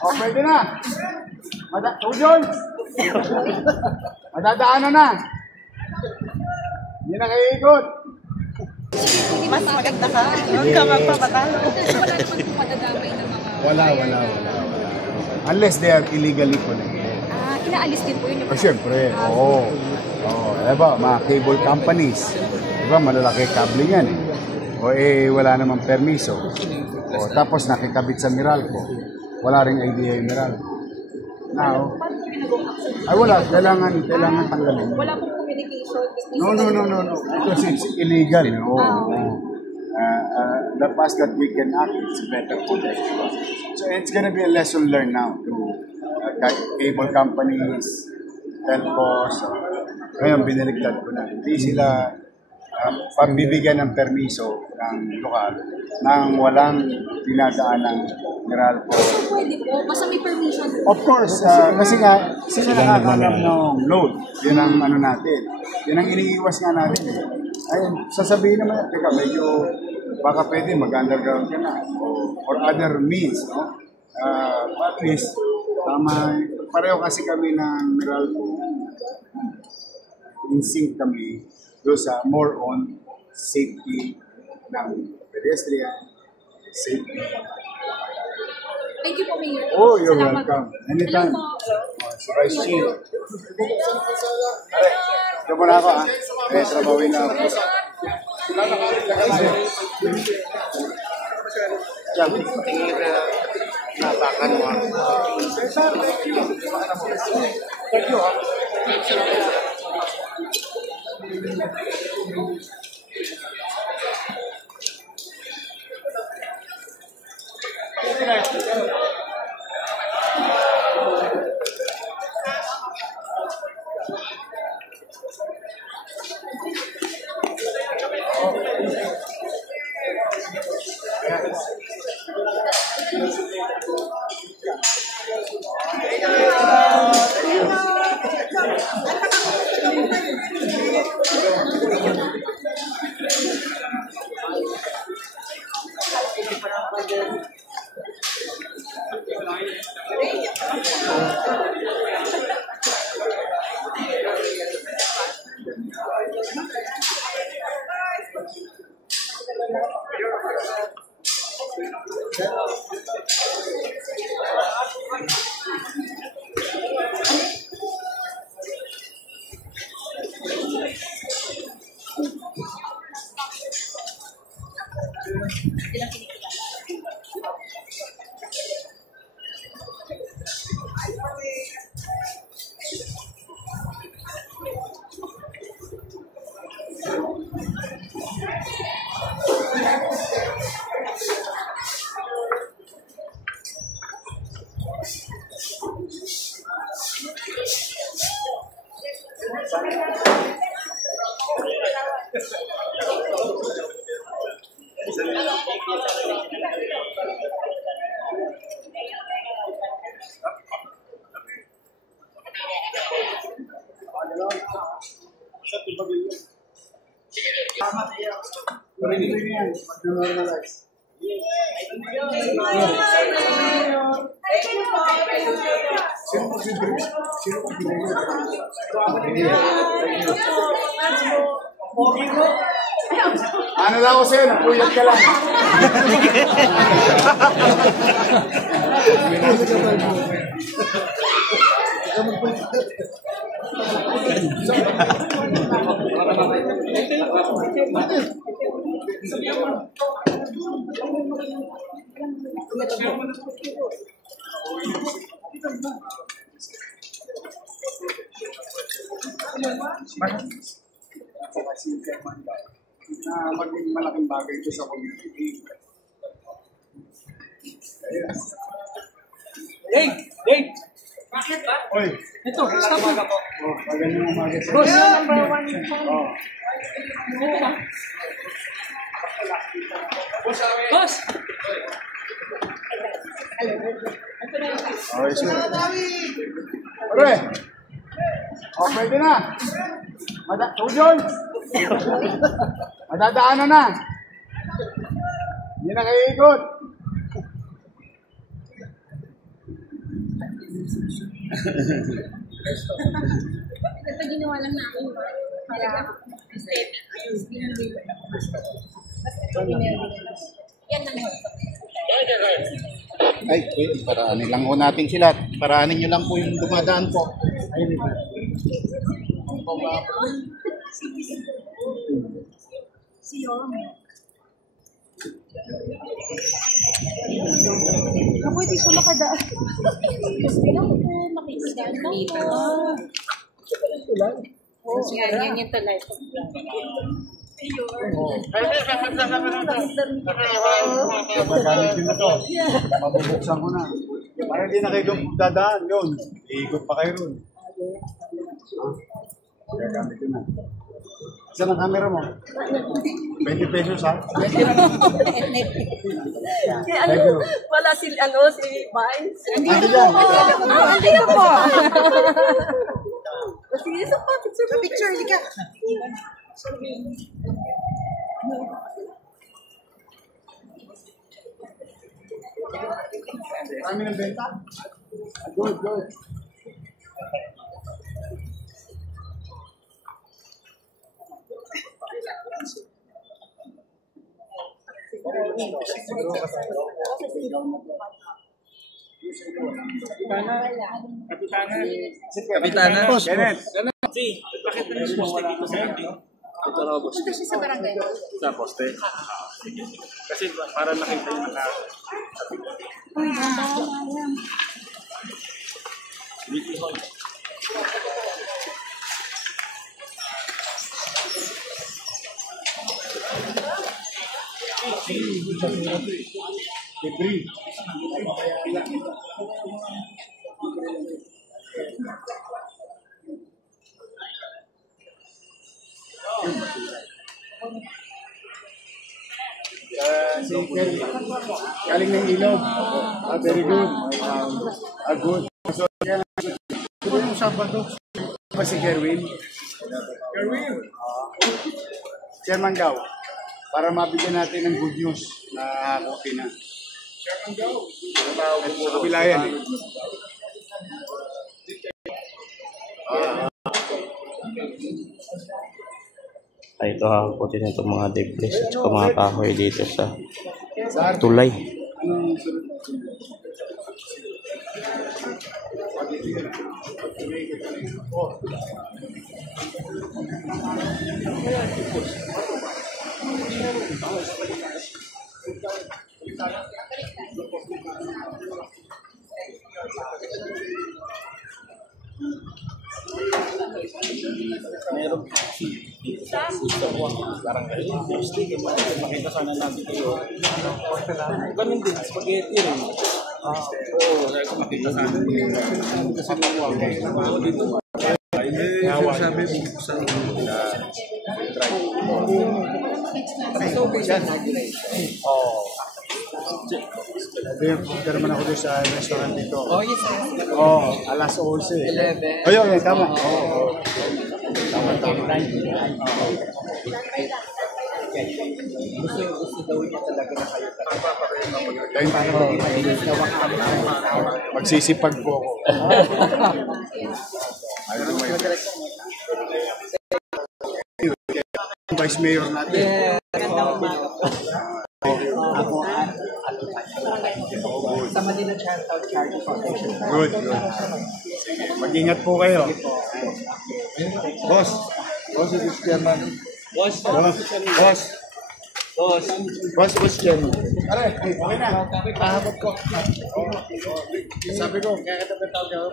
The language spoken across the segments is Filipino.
O, pwede na. Tujon! Madadaanan na. Hindi na kayo ikot. Mas maganda ka. Huwag ka magpapatalo. Wala naman kung madadamay ng mga... Wala. Unless they are illegally connected. Inaalis din po yun yung... Siyempre, oo. Diba, mga cable companies. Diba, malalaki kable yan eh. Wala namang permiso. Tapos nakikabit sa Meralco. Wala rin idea yung Meralco. Now, wala. Kailangan tanggalin. Wala pong communication. No. Because it's illegal. The past that we can act, it's better for them. So it's gonna be a lesson learned now to cable companies, telcos. Ngayon, biniligtad ko na. Hindi sila pagbibigyan ng permiso ng lokal nang walang dinadaan ng Meralco. Pwede po, basta may permission. Of course, kasi nga, sila nakakalam ng load. Yun ang ano natin. Yun ang iniiwas nga natin. Ayun, sasabihin naman, teka, medyo baka pwede mag-underground ka na or other means, no? At least, pareho kasi kami ng Meralco. In sync kami doon sa more on safety ng pedestrian, safety. Thank you po, Mayor. Oh, you're welcome. Anytime. So, Vice Chief. Ito mo na ako, ha? Trabawin na ako. Tingin na napakan mo. Thank you, ha? Ano lang ako sa'yo, napuyat ka lang. Na maging malaking bagay ito sa community. Dave! Bakit ba? Oy! Ito, stop mo. Pagano mo mga guys. Boss, number 1. Ito ba? Boss! Okay, sir. Pare! Pwede na. Tujon! Madadaanan na. Hindi na kayo ikot. Ito ginawa lang namin. Yan lang. Ay, pwede. Paraanin lang po natin sila. Paraanin nyo lang po yung dumadaan po. Ayun. Ako, hindi siya makadaan. Kailangan po makiscan lang po. Yan yung tulad. Magagamit yun na to. Mabubuksan ko na. Para hindi na kayo doon dadaan yun. Iikot pa kayo ron. Gagamit yun na. Saan ang camera mo? 20 pesos ha? Wala si Vines. Ando dyan. Andito po. Sige, sa picture. Liga. Kami ng benta? Good, good. Kapitana. Boss. Kenneth. Bakit na yung poste dito sa akin? Ito raw, boss. Punta siya sa barangay. Sa poste? Sige. Kasi para nakita yung naka... Debris. Si Kel, galing ng ilog. Very good. Good. So, ito yung Sabado. Pa si Kerwin. Kerwin. Chairman Gao. Para mabigyan natin ng good news na okay na. Chairman Gao. Sa kabila yan eh. Ay, ito hakutin itong mga debris at saka mga kahoy dito sa tulay. Meron barangay. Makita sana natin kayo. Ganun din, spaghetti rin. Oo, makita sana. Kasi luwag. Dito. Sabi sa Punta naman ako doon sa restaurant dito. Oh, yes, sir. Oh, alas 11. 11. Ayun, tama. Oo. Tama. Gusto daw niya talaga na kayo. Kayo paano magsisipag po ako. Vice Mayor natin. Sa Manila Child Charity Foundation. Good, good. Sige, mag-ingat po kayo. Boss. Boss, this is Chairman. Boss. Boss. Boss, Chairman. Aray, okay na. Pahabot ko. Sabi ko, kaya kita patawag ako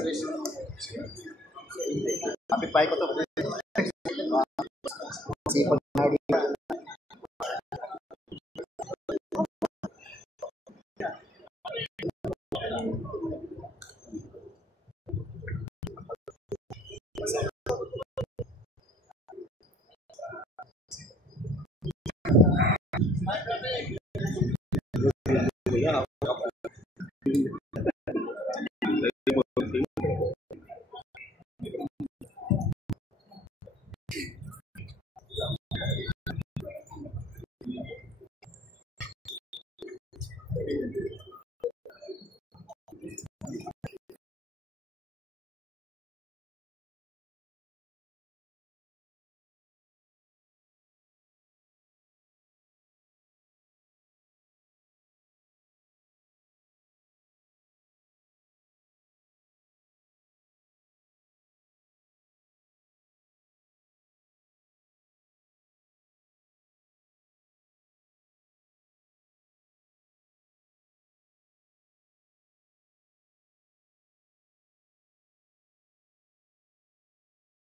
address. Happy pa ko to.